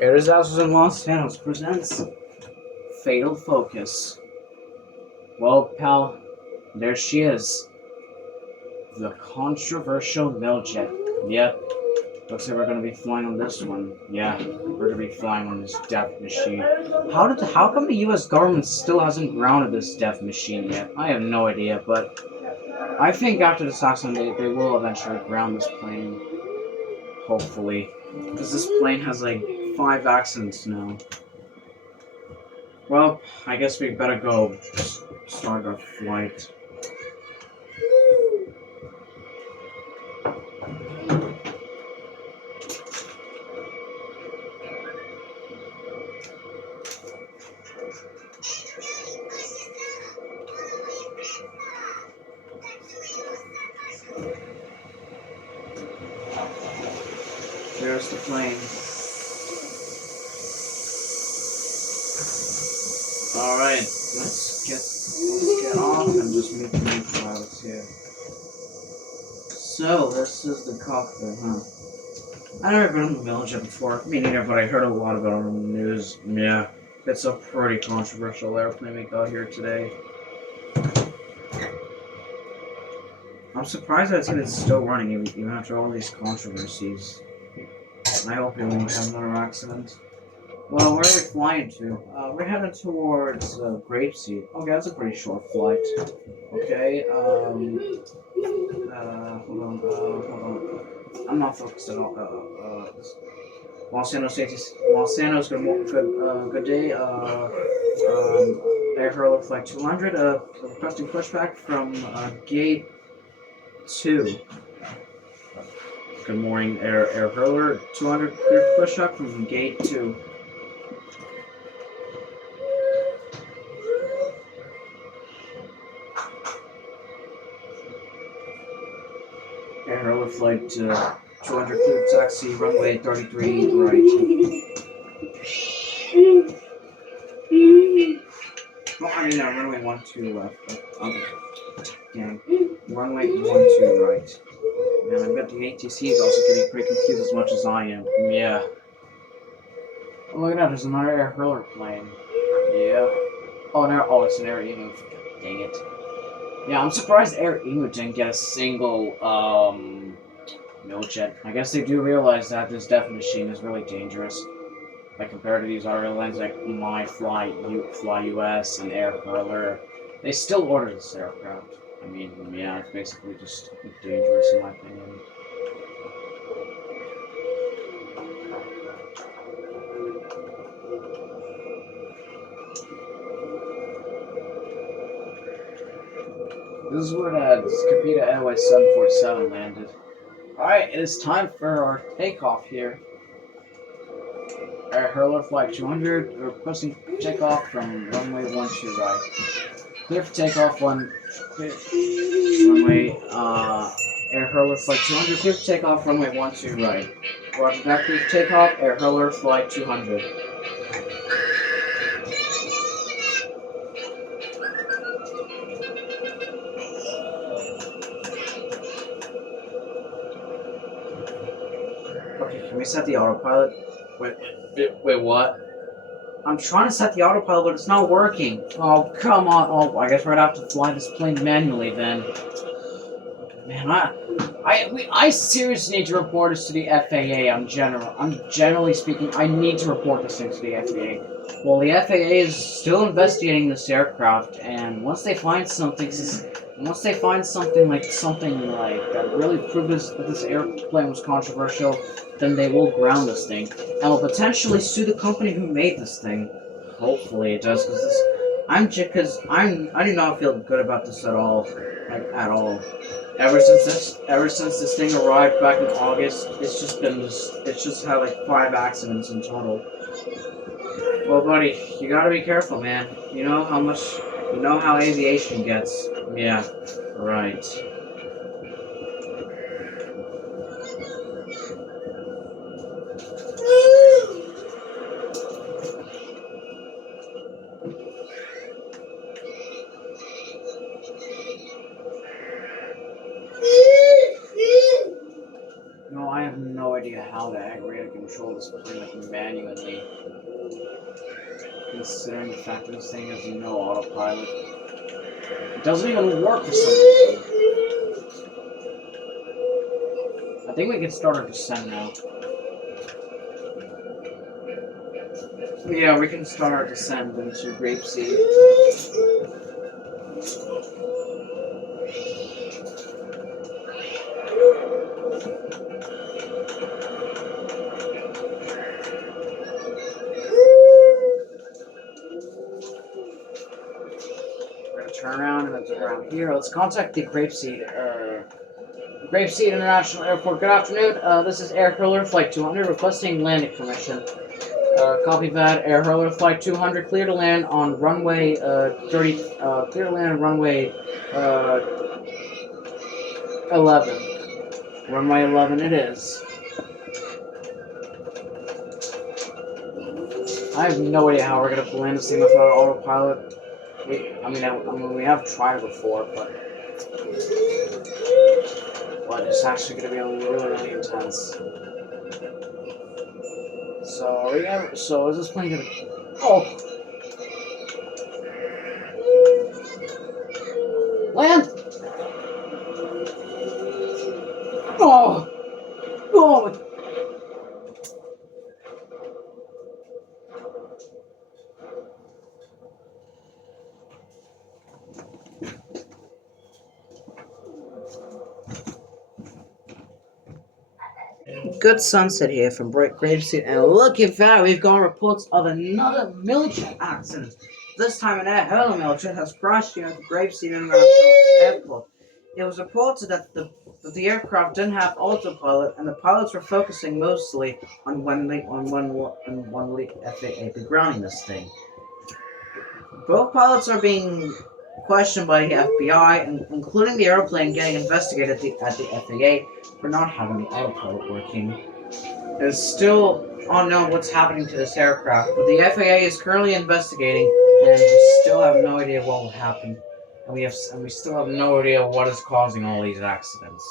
Air Disasters in Los Santos presents Fatal Focus. Well, pal, there she is. The controversial Miljet. Yep, looks like we're gonna be flying on this one. Yeah, we're gonna be flying on this death machine. How come the US government still hasn't grounded this death machine yet? I have no idea, but I think after this accident they will eventually ground this plane. Hopefully. Because this plane has like 5 accidents now. Well, I guess we better go start our flight. There's the plane. Alright, let's get off and just meet the main pilots here. So, this is the cockpit, huh? I've never been on the Miljet before. Me neither, but I heard a lot about it on the news. Yeah, it's a pretty controversial airplane we got here today. I'm surprised that it's still running even after all these controversies. I hope we won't have another accident. Well, where are we flying to? We're headed towards Grapeseed. Okay, that's a pretty short flight. Okay, hold on. I'm not focused at all. Los Santos safety. Los Santos, good day. Air Hurler Flight 200. Requesting pushback from Gate 2. Good morning, Air Hurler 200. Clear pushback from Gate 2. Air Hurler Flight 200 clear taxi, runway 33 right. Well, I mean, runway 12 left. Okay. Dang. Runway 12 right. Man, I bet the ATC is also getting pretty confused as much as I am. Yeah. Oh, look at that, there's another Air Hurler plane. Yeah. Oh, it's an Air Emu. Dang it. Yeah, I'm surprised Air Emu didn't get a single, Miljet. I guess they do realize that this death machine is really dangerous. Like, compared to these other airlines like Fly US and Air Hurler. They still order this aircraft. I mean, yeah, it's basically just dangerous in my opinion. This is where that Capita Airways 747 landed. Alright, it is time for our takeoff here. Air Hurler Flight 200, requesting takeoff from runway 12 right. Clear for takeoff, runway, Air Hurler Flight 200, clear for takeoff, runway 12 right. Roger that, clear for takeoff, Air Hurler Flight 200. Okay, can we set the autopilot? Wait, what? I'm trying to set the autopilot, but it's not working. Oh, come on. Oh, I guess we're gonna have to fly this plane manually then. Man, I seriously need to report this to the FAA. I'm generally speaking, I need to report this thing to the FAA. Well, the FAA is still investigating this aircraft, and once they find something like that really proves that this airplane was controversial, then they will ground this thing and will potentially sue the company who made this thing. Hopefully it does, because I do not feel good about this at all, like at all. Ever since this thing arrived back in August, it's just had like 5 accidents in total. Well, buddy, you gotta be careful, man. You know how aviation gets. Yeah, right. No, I have no idea how the aggregator control this plane like manually, considering the fact that this thing has no autopilot. It doesn't even work for some reason. I think we can start our descent now. Yeah, we can start our descent into Grapeseed. We're gonna turn around and then turn around here. Let's contact the Grapeseed International Airport. Good afternoon. This is Air Hurler Flight 200 requesting landing permission. Copy that. Air Hurler Flight 200 clear to land on runway 30. Clear to land on runway 11. Runway 11 it is. I have no idea how we're gonna land this thing without autopilot. I mean, we have tried it before, but it's actually gonna be really intense. So is this plane gonna? Oh, land! Oh, oh. Good sunset here from Grapeseed, and look at that, we've got reports of another military accident. This time an Air Hurler military has crashed here at the Grapeseed International Airport. It was reported that the aircraft didn't have autopilot, and the pilots were focusing mostly on one FAA grounding this thing. Both pilots are being questioned by the FBI, including the airplane getting investigated at the FAA for not having the autopilot working. It's still unknown what's happening to this aircraft, but the FAA is currently investigating, and we still have no idea what will happen. And we still have no idea what is causing all these accidents.